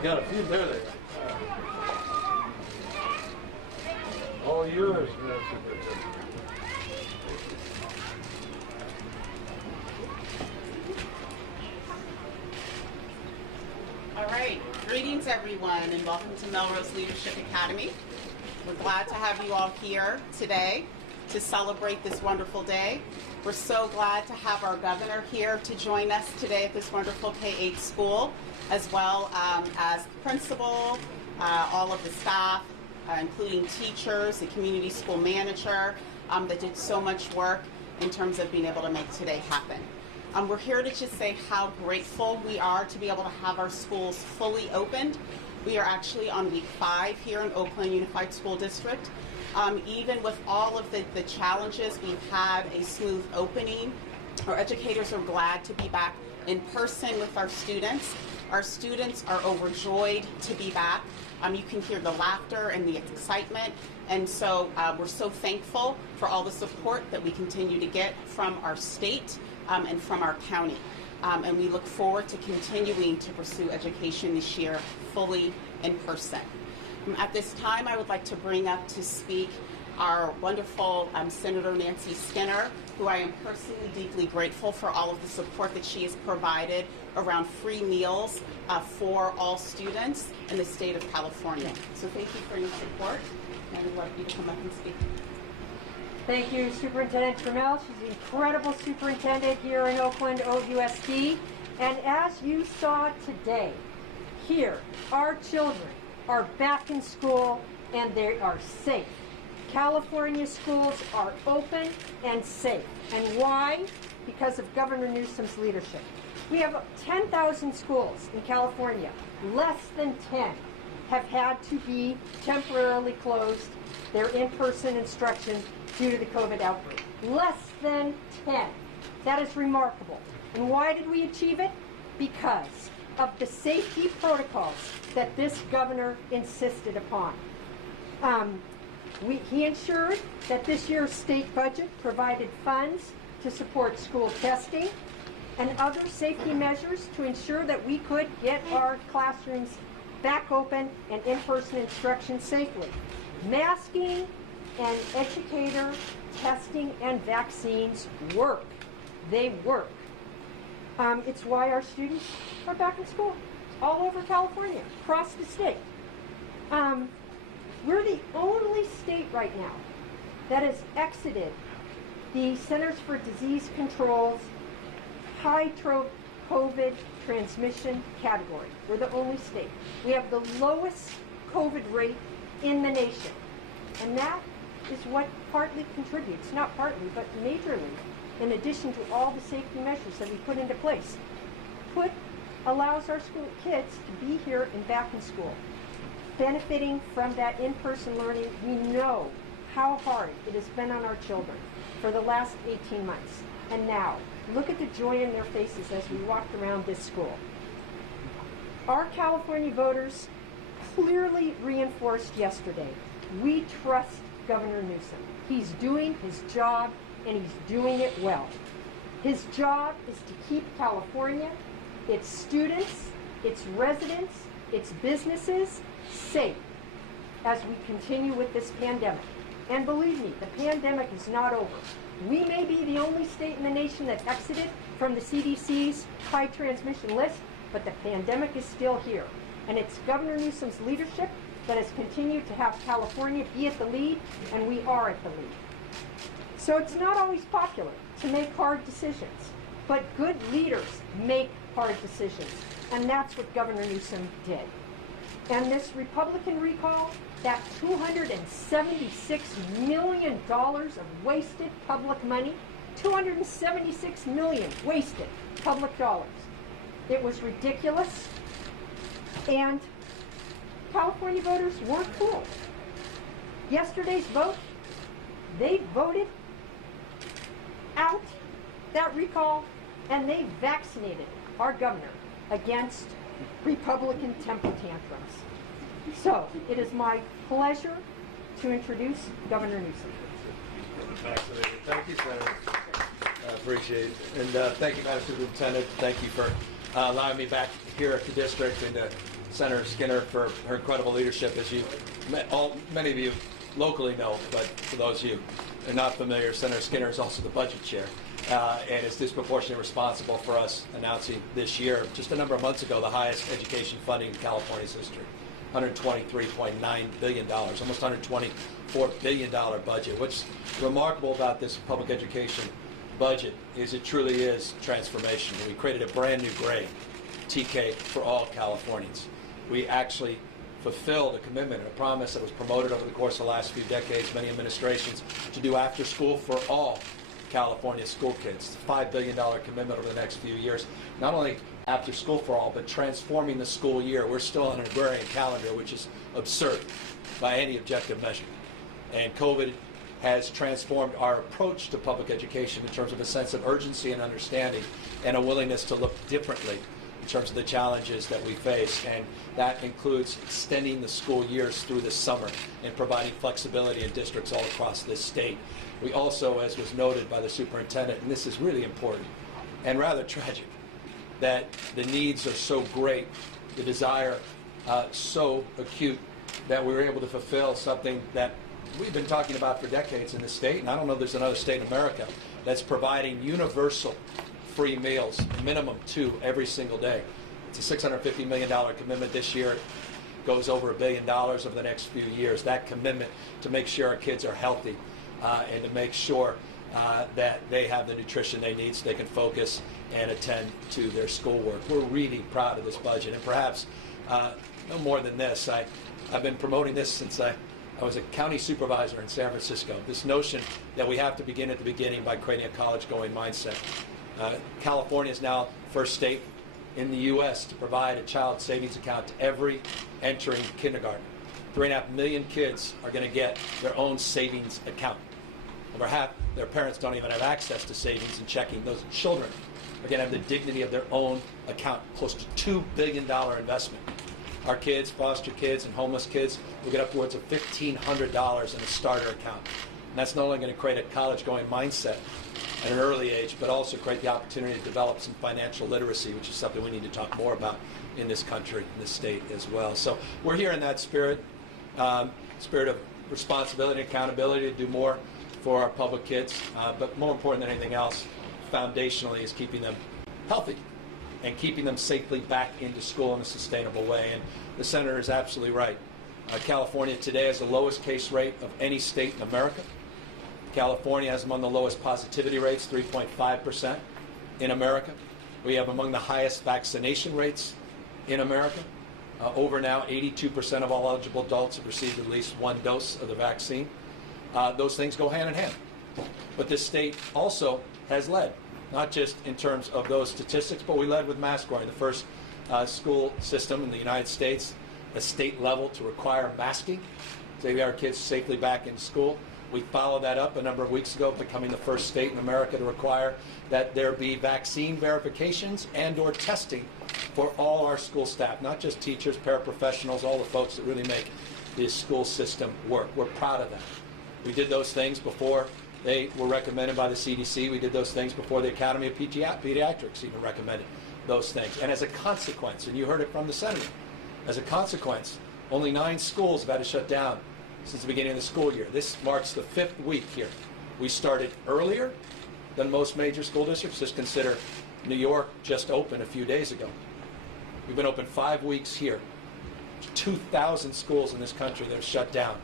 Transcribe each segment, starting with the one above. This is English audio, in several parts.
I got a few there. All yours, Madam Superintendent. All right, greetings everyone and welcome to Melrose Leadership Academy. We're glad to have you all here today to celebrate this wonderful day. We're so glad to have our governor here to join us today at this wonderful K-8 school, as well as the principal, all of the staff, including teachers, the community school manager that did so much work in terms of being able to make today happen. We're here to just say how grateful we are to be able to have our schools fully opened. We are actually on week 5 here in Oakland Unified School District. Even with all of the challenges, we've had a smooth opening. Our educators are glad to be back in person with our students. Our students are overjoyed to be back. You can hear the laughter and the excitement, and so we're so thankful for all the support that we continue to get from our state and from our county. And we look forward to continuing to pursue education this year fully in person. At this time, I would like to bring up to speak our wonderful Senator Nancy Skinner, who I am personally deeply grateful for all of the support that she has provided around free meals for all students in the state of California. So thank you for your support, and I'd love you to come up and speak. Thank you, Superintendent Trammell. She's an incredible superintendent here in Oakland, OUSD. And as you saw today, here, our children are back in school and they are safe. California schools are open and safe. And why? Because of Governor Newsom's leadership. We have 10,000 schools in California. Less than 10 have had to be temporarily closed, their in-person instruction due to the COVID outbreak. Less than 10. That is remarkable. And why did we achieve it? Because of the safety protocols that this governor insisted upon. He ensured that this year's state budget provided funds to support school testing and other safety measures to ensure that we could get our classrooms back open and in-person instruction safely. Masking and educator testing and vaccines work. They work. It's why our students are back in school all over California, across the state. We're the only state right now that has exited the Centers for Disease Control's high COVID transmission category. We're the only state. We have the lowest COVID rate in the nation. And that is what partly contributes, not partly, but majorly, in addition to all the safety measures that we put into place, allows our school kids to be here and back in school. Benefiting from that in-person learning, we know how hard it has been on our children for the last 18 months. And now, look at the joy in their faces as we walked around this school. Our California voters clearly reinforced yesterday, we trust Governor Newsom. He's doing his job, and he's doing it well. His job is to keep California, its students, its residents, its businesses safe as we continue with this pandemic. And believe me, the pandemic is not over. We may be the only state in the nation that exited from the CDC's high transmission list, but the pandemic is still here. And it's Governor Newsom's leadership that has continued to have California be at the lead, and we are at the lead. So it's not always popular to make hard decisions, but good leaders make hard decisions, and that's what Governor Newsom did. And this Republican recall, that $276 million of wasted public money, $276 million wasted public dollars. It was ridiculous, and California voters weren't fooled. Yesterday's vote, they voted out that recall, and they vaccinated our governor against Republican temper tantrums. So it is my pleasure to introduce Governor Newsom. Vaccinated. Thank you, Senator. I appreciate it. And thank you, Madam Superintendent. Thank you for allowing me back here at the district, and to Senator Skinner for her incredible leadership. As you, many of you locally know, but for those of you who are not familiar, Senator Skinner is also the budget chair, and is disproportionately responsible for us announcing this year, just a number of months ago, the highest education funding in California's history, $123.9 billion, almost $124 billion budget. What's remarkable about this public education budget is it truly is transformational. We created a brand new grade, TK, for all Californians. We actually fulfilled a commitment and a promise that was promoted over the course of the last few decades, many administrations, to do after school for all California school kids. It's a $5 billion commitment over the next few years. Not only after school for all, but transforming the school year. We're still on an agrarian calendar, which is absurd by any objective measure. And COVID has transformed our approach to public education in terms of a sense of urgency and understanding, and a willingness to look differently in terms of the challenges that we face. And that includes extending the school years through the summer and providing flexibility in districts all across this state. We also, as was noted by the superintendent, and this is really important and rather tragic, that the needs are so great, the desire so acute, that we were able to fulfill something that we've been talking about for decades in this state, and I don't know if there's another state in America that's providing universal free meals, minimum 2 every single day. It's a $650 million commitment this year. It goes over $1 billion over the next few years. That commitment to make sure our kids are healthy and to make sure that they have the nutrition they need so they can focus and attend to their schoolwork. We're really proud of this budget, and perhaps no more than this. I've been promoting this since I was a county supervisor in San Francisco. This notion that we have to begin at the beginning by creating a college-going mindset. California is now the first state in the U.S. to provide a child savings account to every entering kindergarten. 3.5 million kids are going to get their own savings account. Over half their parents don't even have access to savings and checking. Those children are going to have the dignity of their own account. Close to $2 billion investment. Our kids, foster kids, and homeless kids will get upwards of $1,500 in a starter account. And that's not only going to create a college-going mindset at an early age, but also create the opportunity to develop some financial literacy, which is something we need to talk more about in this country, in this state as well. So we're here in that spirit, spirit of responsibility and accountability to do more for our public kids, but more important than anything else, foundationally, is keeping them healthy and keeping them safely back into school in a sustainable way. And the senator is absolutely right. California today has the lowest case rate of any state in America. California has among the lowest positivity rates, 3.5% in America. We have among the highest vaccination rates in America. Over now, 82% of all eligible adults have received at least one dose of the vaccine. Those things go hand in hand. But this state also has led, not just in terms of those statistics, but we led with mask wearing. The first school system in the United States, a state level, to require masking to get our kids safely back into school. We followed that up a number of weeks ago, becoming the first state in America to require that there be vaccine verifications and/or testing for all our school staff, not just teachers, paraprofessionals, all the folks that really make this school system work. We're proud of that. We did those things before they were recommended by the CDC. We did those things before the Academy of Pediatrics even recommended those things. And as a consequence, and you heard it from the senator, as a consequence, only 9 schools have had to shut down since the beginning of the school year. This marks the 5th week here. We started earlier than most major school districts. Just consider New York just opened a few days ago. We've been open 5 weeks here. 2,000 schools in this country that have shut down.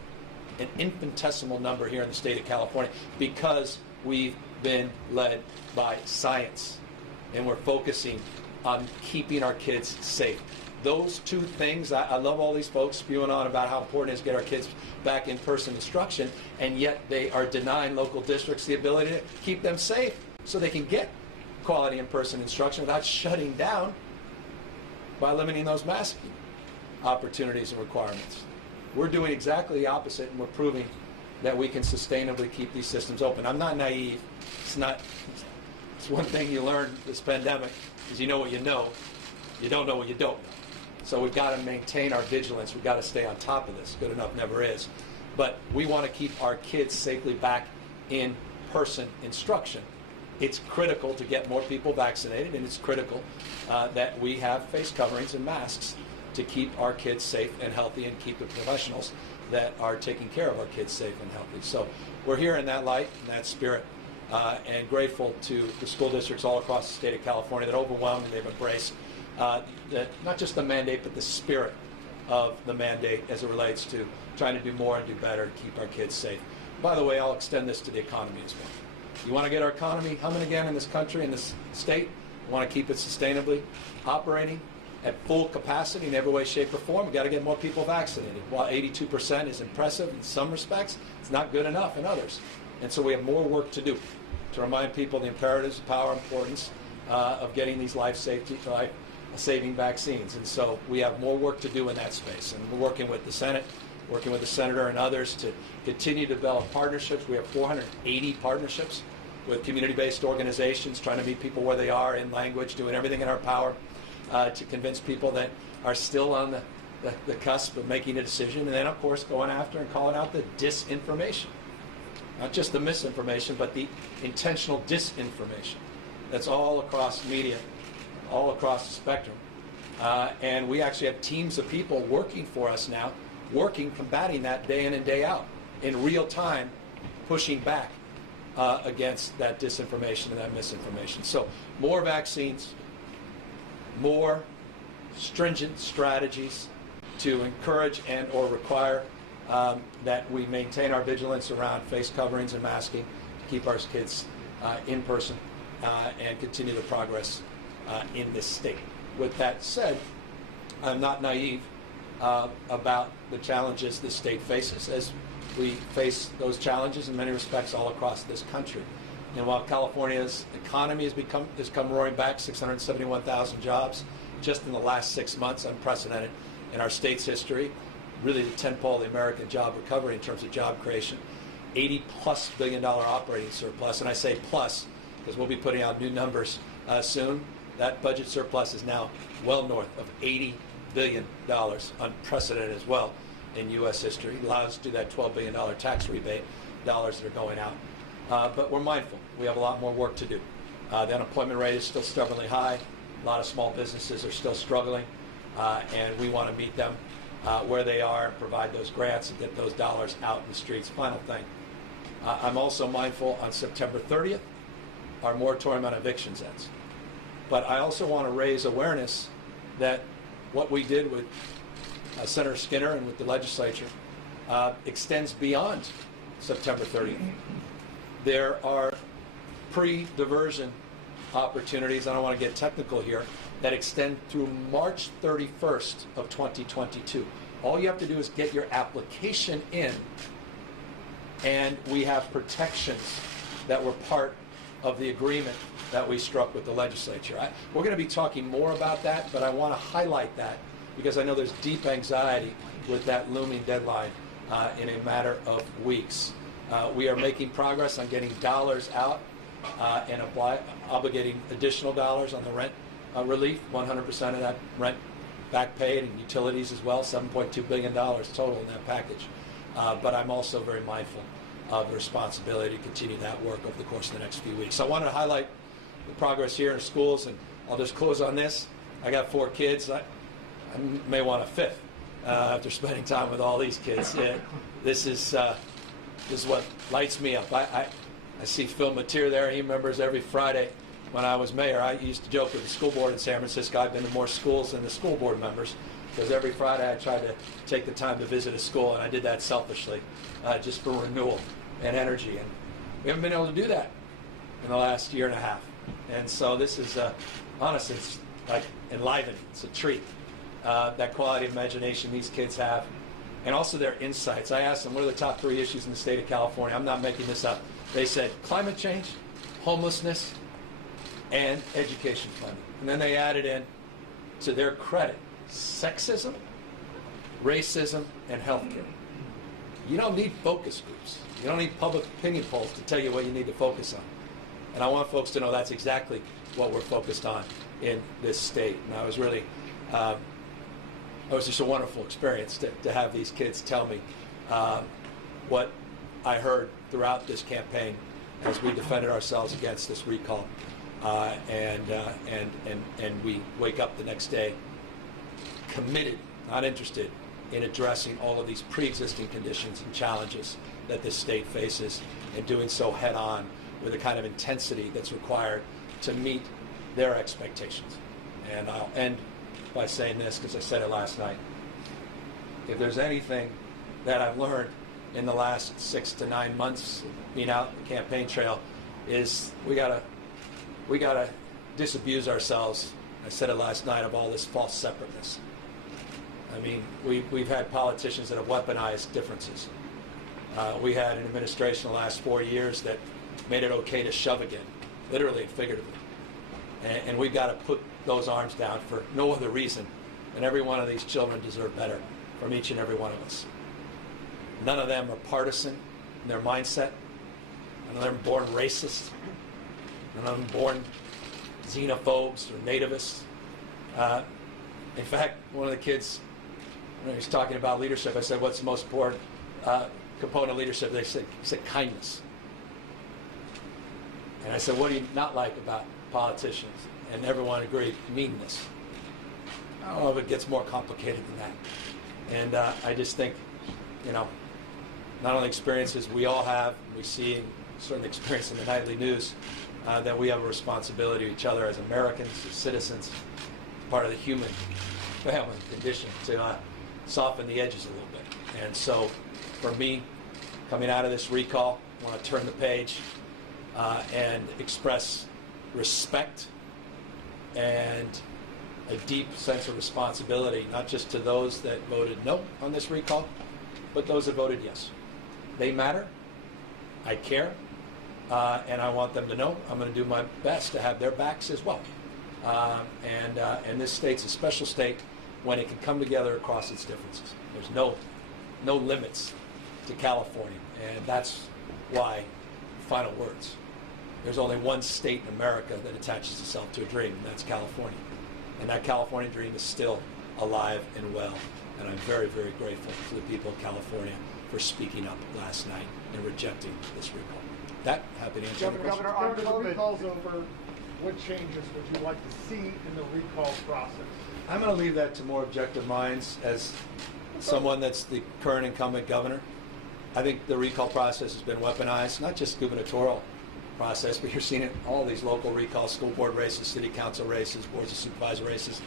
An infinitesimal number here in the state of California, because we've been led by science and we're focusing on keeping our kids safe. Those 2 things, I love all these folks spewing on about how important it is to get our kids back in-person instruction, and yet they are denying local districts the ability to keep them safe so they can get quality in-person instruction without shutting down by limiting those masking opportunities and requirements. We're doing exactly the opposite, and we're proving that we can sustainably keep these systems open. I'm not naive. It's one thing you learn this pandemic is you know what you know. You don't know what you don't know. So we've got to maintain our vigilance. We've got to stay on top of this. Good enough never is. But we want to keep our kids safely back in person instruction. it's critical to get more people vaccinated, and it's critical that we have face coverings and masks to keep our kids safe and healthy and keep the professionals that are taking care of our kids safe and healthy. So we're here in that light, in that spirit, and grateful to the school districts all across the state of California that overwhelmingly they've embraced not just the mandate, but the spirit of the mandate as it relates to trying to do more and do better to keep our kids safe. By the way, I'll extend this to the economy as well. You want to get our economy humming again in this country, in this state, you want to keep it sustainably operating at full capacity in every way, shape, or form, we've got to get more people vaccinated. While 82% is impressive in some respects, it's not good enough in others. And so we have more work to do to remind people the imperatives, power, importance of getting these life-saving vaccines. And so we have more work to do in that space. And we're working with the Senate, working with the Senator and others to continue to develop partnerships. We have 480 partnerships with community-based organizations, trying to meet people where they are in language, doing everything in our power to convince people that are still on the cusp of making a decision. And then, of course, going after and calling out the disinformation. Not just the misinformation, but the intentional disinformation that's all across media, all across the spectrum. And we actually have teams of people working for us now, combating that day in and day out, in real time, pushing back against that disinformation and that misinformation. So more vaccines, more stringent strategies to encourage and or require that we maintain our vigilance around face coverings and masking to keep our kids in person and continue the progress in this state. With that said, I'm not naive about the challenges the state faces, as we face those challenges in many respects all across this country. And while California's economy has come roaring back, 671,000 jobs just in the last 6 months, unprecedented in our state's history, really the tentpole of the American job recovery in terms of job creation, $80+ billion operating surplus, and I say plus because we'll be putting out new numbers soon. That budget surplus is now well north of $80 billion, unprecedented as well in U.S. history. It allows us to do that $12 billion tax rebate, dollars that are going out. But we're mindful. We have a lot more work to do. The unemployment rate is still stubbornly high. A lot of small businesses are still struggling, and we want to meet them where they are and provide those grants and get those dollars out in the streets. Final thing. I'm also mindful on September 30th, our moratorium on evictions ends. But I also want to raise awareness that what we did with Senator Skinner and with the legislature extends beyond September 30th. There are pre-diversion opportunities, I don't want to get technical here, that extend through March 31st of 2022. All you have to do is get your application in, and we have protections that were part of the agreement that we struck with the legislature. We're going to be talking more about that, but I want to highlight that because I know there's deep anxiety with that looming deadline in a matter of weeks. We are making progress on getting dollars out and obligating additional dollars on the rent relief, 100% of that rent back paid, and utilities as well, $7.2 billion total in that package. But I'm also very mindful of the responsibility to continue that work over the course of the next few weeks. So I wanted to highlight the progress here in schools, and I'll just close on this. I got 4 kids. I may want a 5th after spending time with all these kids. This is what lights me up. I see Phil Mateer there. He remembers every Friday when I was mayor. I used to joke with the school board in San Francisco. I've been to more schools than the school board members because every Friday I tried to take the time to visit a school, and I did that selfishly just for renewal and energy. And we haven't been able to do that in the last year and a half. And so this is, honestly, it's like enlivening. It's a treat. That quality of imagination these kids have, and also their insights. I asked them, what are the top 3 issues in the state of California? I'm not making this up. They said climate change, homelessness, and education funding. And then they added in, to their credit, sexism, racism, and healthcare. You don't need focus groups. You don't need public opinion polls to tell you what you need to focus on. And I want folks to know that's exactly what we're focused on in this state. And I was really, it was just a wonderful experience to have these kids tell me what I heard throughout this campaign as we defended ourselves against this recall. And we wake up the next day committed, not interested, in addressing all of these pre-existing conditions and challenges that this state faces, and doing so head on with the kind of intensity that's required to meet their expectations. And I'll end by saying this, because I said it last night. If there's anything that I've learned in the last 6 to 9 months being out the campaign trail, is we gotta disabuse ourselves, I said it last night, of all this false separateness. I mean, we've had politicians that have weaponized differences. We had an administration the last 4 years that made it okay to shove again, literally and figuratively. And we've got to put those arms down for no other reason. And every one of these children deserve better from each and every one of us. None of them are partisan in their mindset. None of them are born racist. None of them are born xenophobes or nativists. In fact, one of the kids, when he was talking about leadership, I said, what's the most important component of leadership? They said kindness. And I said, what do you not like about politicians? And everyone agreed, meanness. I don't know if it gets more complicated than that. And I just think, not only experiences we all have, we see and certainly experience in the nightly news, that we have a responsibility to each other as Americans, as citizens, part of the human family condition, to soften the edges a little bit. And so, for me, coming out of this recall, I want to turn the page and express respect and a deep sense of responsibility, not just to those that voted no on this recall, but those that voted yes. They matter. I care. And I want them to know I'm going to do my best to have their backs as well. And this state's a special state when it can come together across its differences. There's no limits to California, and that's why, final words, there's only one state in America that attaches itself to a dream, and that's California. And that California dream is still alive and well. And I'm very, very grateful to the people of California for speaking up last night and rejecting this recall. That, happy to answer your question. Governor, on COVID, the recall's over. What changes would you like to see in the recall process? I'm going to leave that to more objective minds. As someone that's the current incumbent governor, I think the recall process has been weaponized, not just gubernatorial process, but you're seeing it in all these local recalls, school board races, city council races, boards of supervisor races,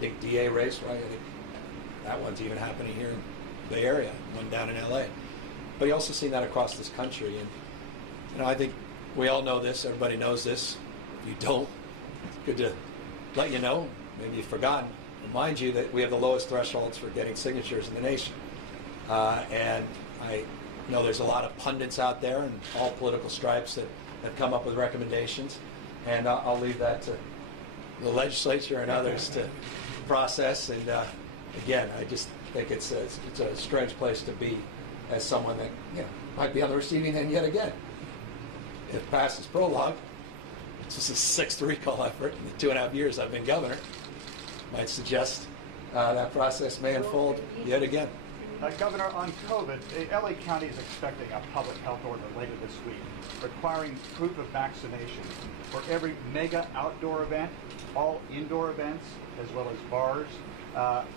big DA race, right? I think that one's even happening here in the Bay Area, one down in LA. But you also see that across this country. And I think we all know this, everybody knows this. If you don't, it's good to let you know, maybe you've forgotten, remind you that we have the lowest thresholds for getting signatures in the nation. And I know there's a lot of pundits out there and all political stripes that have come up with recommendations, and I'll leave that to the legislature and others to process. And again, I just think it's a strange place to be as someone that might be on the receiving end yet again. If past is prologue, this is the sixth recall effort in the 2.5 years I've been governor. Might suggest that process may unfold yet again. Governor, on COVID, LA County is expecting a public health order later this week requiring proof of vaccination for every mega outdoor event, all indoor events, as well as bars.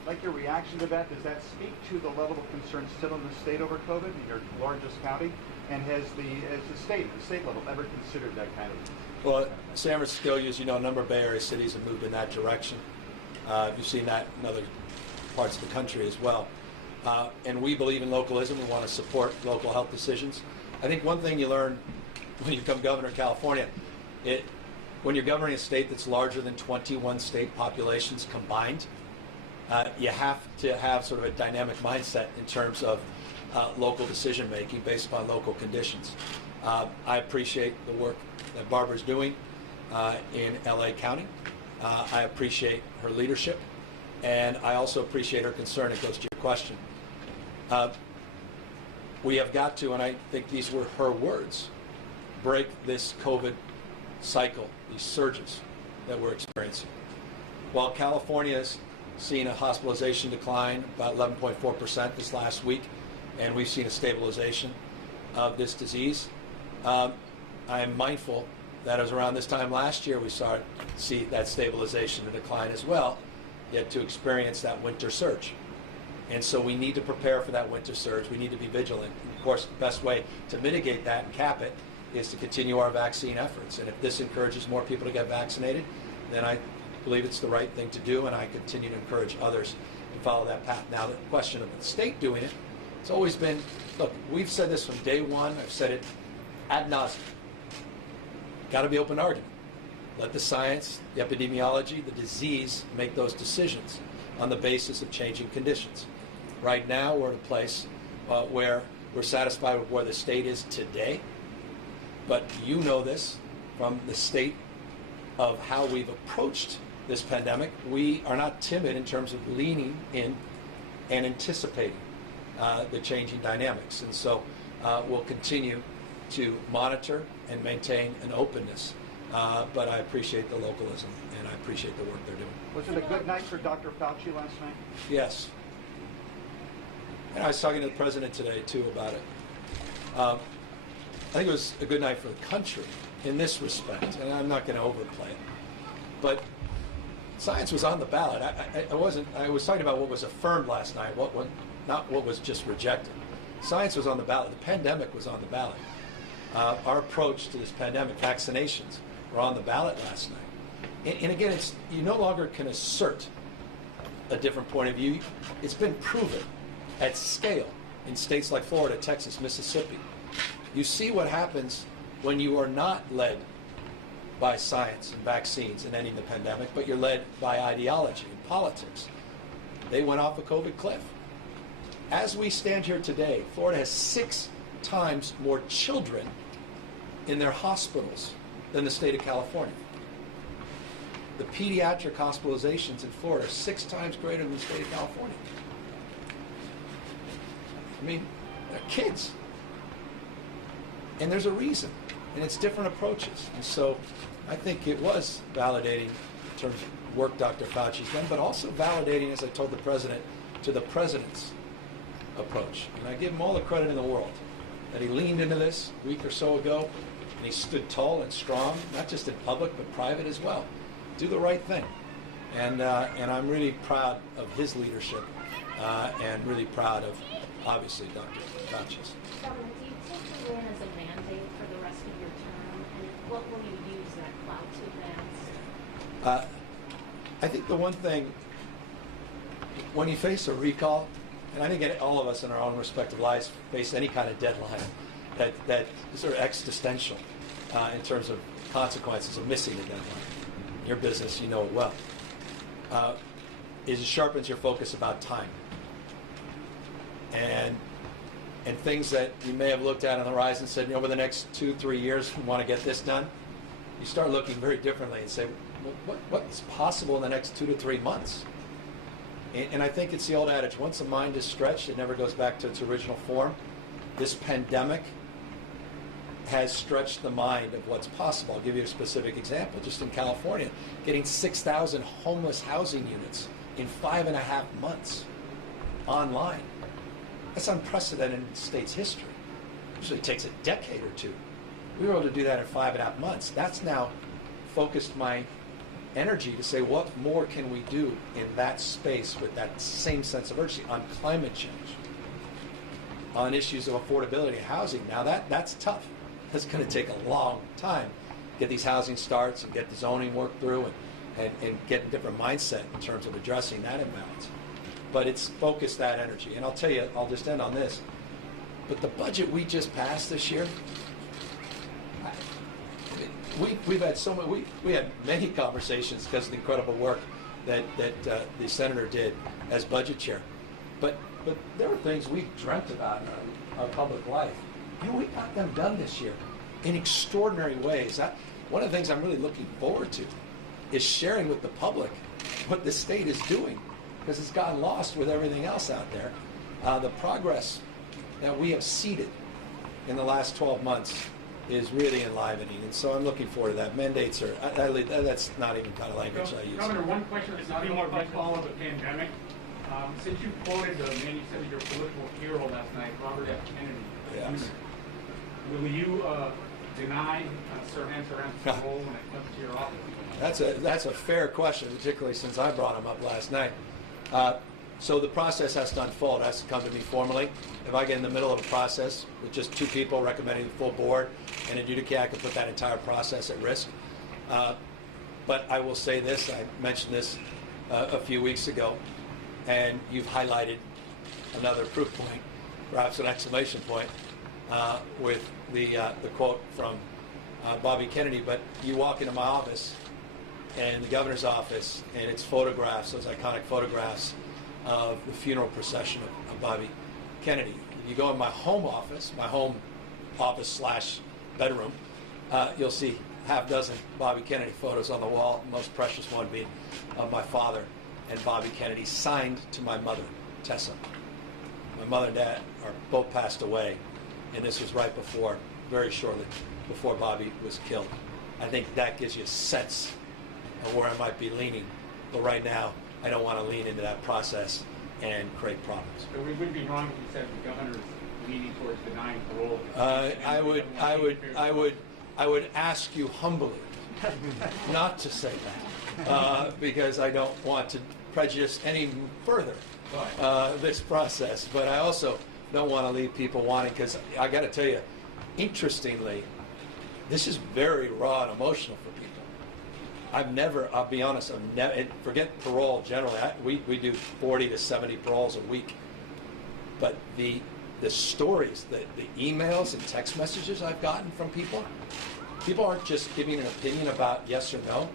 Like your reaction to that, does that speak to the level of concern still in the state over COVID in your largest county? And has the state level ever considered that kind of? Well, San Francisco, as you know, a number of Bay Area cities have moved in that direction. You've seen that in other parts of the country as well. And we believe in localism. We want to support local health decisions. I think one thing you learn when you become governor of California, when you're governing a state that's larger than 21 state populations combined, you have to have sort of a dynamic mindset in terms of local decision making based upon local conditions. I appreciate the work that Barbara's doing in LA County. I appreciate her leadership, and I also appreciate her concern. It goes to your question. We have got to, and I think these were her words, break this COVID cycle, these surges that we're experiencing. While California has seen a hospitalization decline about 11.4% this last week, and we've seen a stabilization of this disease, I am mindful that it was around this time last year we started to see that stabilization and decline as well, yet to experience that winter surge. And so we need to prepare for that winter surge. We need to be vigilant. And of course, the best way to mitigate that and cap it is to continue our vaccine efforts. And if this encourages more people to get vaccinated, then I believe it's the right thing to do, and I continue to encourage others to follow that path. Now, the question of the state doing it, it's always been, look, we've said this from day one. I've said it ad nauseum. Got to be open to argument. Let the science, the epidemiology, the disease make those decisions on the basis of changing conditions. Right now, we're at a place where we're satisfied with where the state is today, but you know this from the state of how we've approached this pandemic. We are not timid in terms of leaning in and anticipating the changing dynamics. And so we'll continue to monitor and maintain an openness. But I appreciate the localism, and I appreciate the work they're doing. Was it a good night for Dr. Fauci last night? Yes. And I was talking to the president today, too, about it. I think it was a good night for the country in this respect, and I'm not going to overplay it. But science was on the ballot. I was talking about what was affirmed last night, not what was just rejected. Science was on the ballot. The pandemic was on the ballot. Our approach to this pandemic, vaccinations, were on the ballot last night. And again, you no longer can assert a different point of view. It's been proven at scale in states like Florida, Texas, Mississippi. You see what happens when you are not led by science and vaccines and ending the pandemic, but you're led by ideology and politics. They went off a COVID cliff. As we stand here today, Florida has 6 times more children in their hospitals than the state of California. The pediatric hospitalizations in Florida are 6 times greater than the state of California. I mean, they're kids. And there's a reason, and it's different approaches. And so I think it was validating in terms of work Dr. Fauci's done, but also validating, as I told the president, to the president's approach. And I give him all the credit in the world that he leaned into this a week or so ago, and he stood tall and strong, not just in public, but private as well. Do the right thing. And I'm really proud of his leadership and really proud of, obviously, Dr. Fauci's. Governor, do you take the win as a mandate for the rest of your term, and what will you use that clout to advance? I think the one thing, when you face a recall, and I think all of us in our own respective lives face any kind of deadline that is sort of existential in terms of consequences of missing a deadline. In your business, you know it well. Is it sharpens your focus about time. And things that you may have looked at on the horizon and said, over the next 2-3 years, we want to get this done. You start looking very differently and say, well, what's possible in the next 2 to 3 months? And I think it's the old adage, once a mind is stretched, it never goes back to its original form. This pandemic has stretched the mind of what's possible. I'll give you a specific example. Just in California, getting 6,000 homeless housing units in 5.5 months online. That's unprecedented in the state's history. Usually it takes a decade or 2. We were able to do that in 5.5 months. That's now focused my energy to say, what more can we do in that space with that same sense of urgency on climate change, on issues of affordability of housing. Now that's tough. That's going to take a long time. Get these housing starts and get the zoning worked through and get a different mindset in terms of addressing that imbalance. But it's focused that energy. And I'll tell you, I'll just end on this. But the budget we just passed this year, we've had so many, we had many conversations because of the incredible work that the senator did as budget chair. But there were things we dreamt about in our public life. We got them done this year in extraordinary ways. One of the things I'm really looking forward to is sharing with the public what the state is doing, because it's gotten lost with everything else out there. The progress that we have seeded in the last 12 months is really enlivening, and so I'm looking forward to that. Mandates are, that's not even kind of language I use. Governor, one question that's not more about the pandemic. Since you quoted the man you said was your political hero last night, Robert F. Kennedy, Yes. will you deny Sirhan Sirhan's parole when it comes to your office? That's a fair question, particularly since I brought him up last night. So the process has to unfold. It has to come to me formally. If I get in the middle of a process with just two people recommending the full board and adjudicate, I can put that entire process at risk. But I will say this, I mentioned this a few weeks ago, and you've highlighted another proof point, perhaps an exclamation point, with the quote from Bobby Kennedy. But you walk into my office and the governor's office, and it's photographs, those iconic photographs of the funeral procession of Bobby Kennedy. If you go in my home office slash bedroom, you'll see half dozen Bobby Kennedy photos on the wall, the most precious one being of my father and Bobby Kennedy, signed to my mother, Tessa. My mother and dad are both passed away, and this was right before, very shortly before Bobby was killed. I think that gives you a sense of where I might be leaning, but right now I don't want to lean into that process and create problems. So we would be wrong if you said the governor's leaning towards denying parole. I would ask you humbly not to say that, because I don't want to prejudice any further this process. But I also don't want to leave people wanting, because I got to tell you, interestingly, this is very raw and emotional for people. I'll be honest, forget parole generally. We do 40 to 70 paroles a week. But the stories, the emails and text messages I've gotten from people aren't just giving an opinion about yes or no.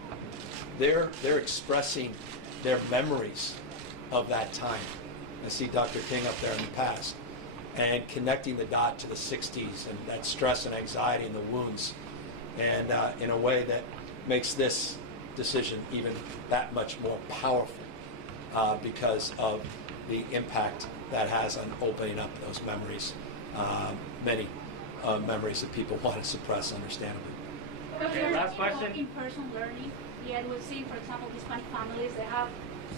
They're expressing their memories of that time. I see Dr. King up there in the past, and connecting the dot to the 60s and that stress and anxiety and the wounds, and in a way that makes this decision even that much more powerful because of the impact that has on opening up those memories, many memories that people want to suppress, understandably. Okay, last question. In-person learning, yet we've seen, for example, Hispanic families, they have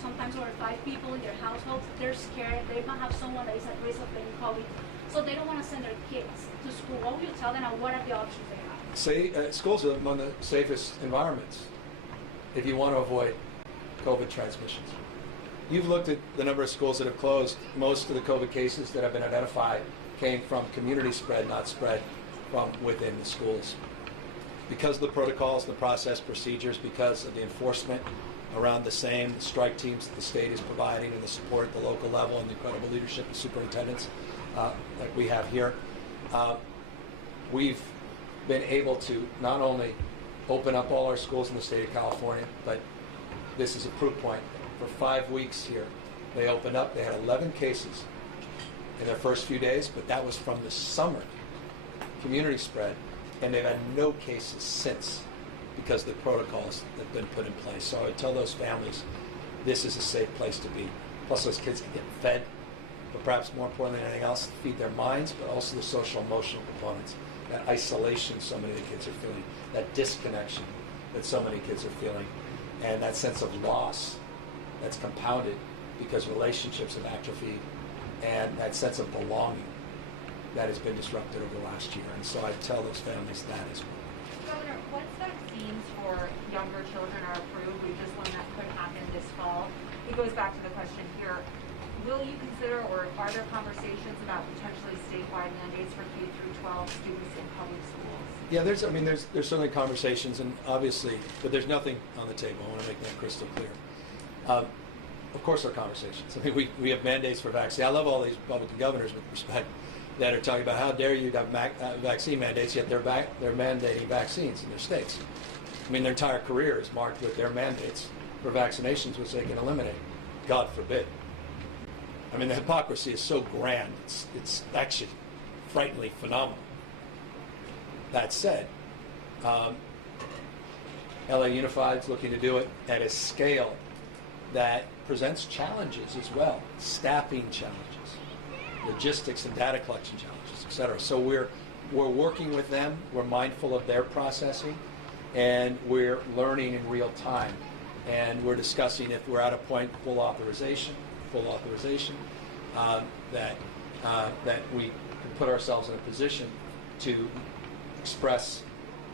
sometimes over 5 people in their households. They're scared. They might have someone that is at risk of getting COVID. So they don't want to send their kids to school. What would you tell them, and what are the options they have? Schools are among the safest environments if you want to avoid COVID transmissions. You've looked at the number of schools that have closed. Most of the COVID cases that have been identified came from community spread, not spread from within the schools. Because of the protocols, the process, procedures, because of the enforcement around the same strike teams that the state is providing and the support at the local level and the incredible leadership of superintendents like we have here, we've been able to not only open up all our schools in the state of California, but this is a proof point. For 5 weeks here, they opened up. They had 11 cases in their first few days, but that was from the summer community spread, and they've had no cases since because of the protocols that have been put in place. So I would tell those families this is a safe place to be. Plus those kids can get fed, but perhaps more importantly than anything else, feed their minds, but also the social emotional components, that isolation so many of the kids are feeling, that disconnection that so many kids are feeling, and that sense of loss that's compounded because relationships have atrophied, and that sense of belonging that has been disrupted over the last year. And so I tell those families that as well. Governor, what vaccines for younger children are approved? We just learned that could happen this fall. It goes back to the question here. Will you consider, or are there conversations about potentially statewide mandates for K through 12 students in public schools? Yeah, there's certainly conversations, and obviously, but there's nothing on the table. I want to make that crystal clear. Of course, there are conversations. I mean, we have mandates for vaccine. I love all these Republican governors, with respect, that are talking about how dare you have vaccine mandates, yet they're mandating vaccines in their states. I mean, their entire career is marked with their mandates for vaccinations, which they can eliminate. God forbid. I mean, the hypocrisy is so grand, it's actually frighteningly phenomenal. That said, LA Unified is looking to do it at a scale that presents challenges as well, staffing challenges, logistics and data collection challenges, et cetera. So we're working with them, we're mindful of their processing, and we're learning in real time. And we're discussing if we're at a point full authorization, that we can put ourselves in a position to express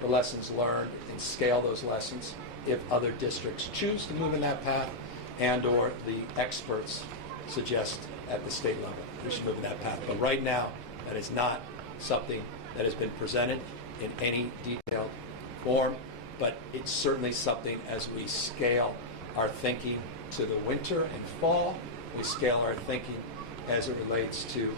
the lessons learned and scale those lessons if other districts choose to move in that path and or the experts suggest at the state level we should move in that path. But right now, that is not something that has been presented in any detailed form, but it's certainly something as we scale our thinking to the winter and fall, we scale our thinking as it relates to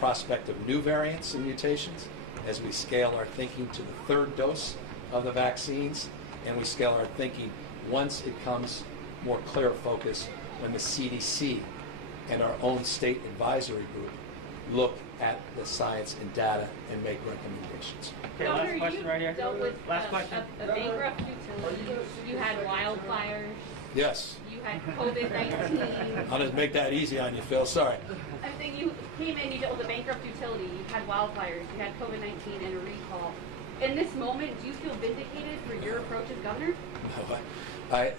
prospect of new variants and mutations, as we scale our thinking to the third dose of the vaccines, and we scale our thinking once it comes more clear focus when the CDC and our own state advisory group look at the science and data and make recommendations. Okay, last question right here. Dealt with Last question. a bankrupt utility. You had wildfires. Yes. You had COVID-19. I'll just make that easy on you, Phil. Sorry. I'm saying you came in, you dealt with a bankrupt utility. You had wildfires. You had COVID-19 and a recall. In this moment, do you feel vindicated for your approach as governor? No, I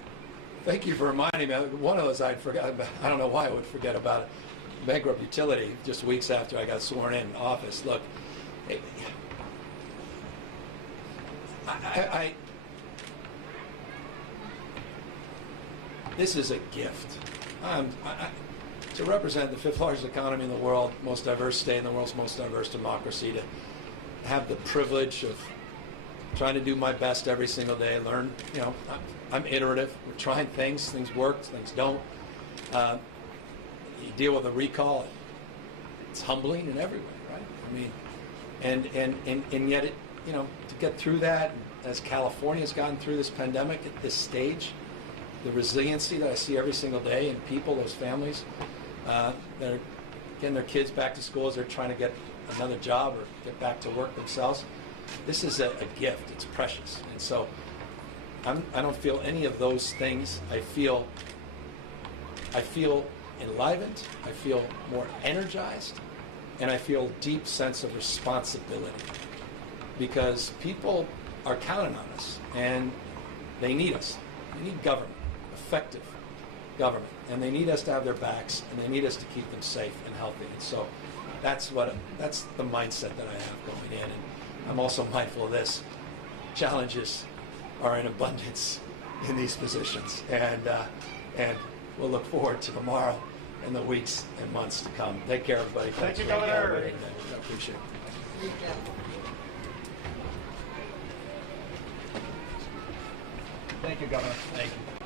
thank you for reminding me. One of those I'd forgot about. I don't know why I would forget about it. Bankrupt utility, just weeks after I got sworn in office. Look, this is a gift. To represent the fifth largest economy in the world, most diverse state in the world's most diverse democracy, to have the privilege of trying to do my best every single day, learn, I'm iterative. We're trying things work, things don't. You deal with a recall, it's humbling in every way, right? I mean, and yet it, to get through that, as California's gotten through this pandemic at this stage, the resiliency that I see every single day in people, those families that are getting their kids back to school as they're trying to get another job or get back to work themselves, this is a gift. It's precious. And so I don't feel any of those things. I feel enlivened, I feel more energized, and I feel a deep sense of responsibility because people are counting on us and they need us. They need government, effective government, and they need us to have their backs and they need us to keep them safe and healthy. And so that's the mindset that I have going in. And I'm also mindful of this. Challenges are in abundance in these positions, and we'll look forward to tomorrow and the weeks and months to come. Take care, everybody. Thank you, for Governor. everything. I appreciate it. Thank you, Governor. Thank you.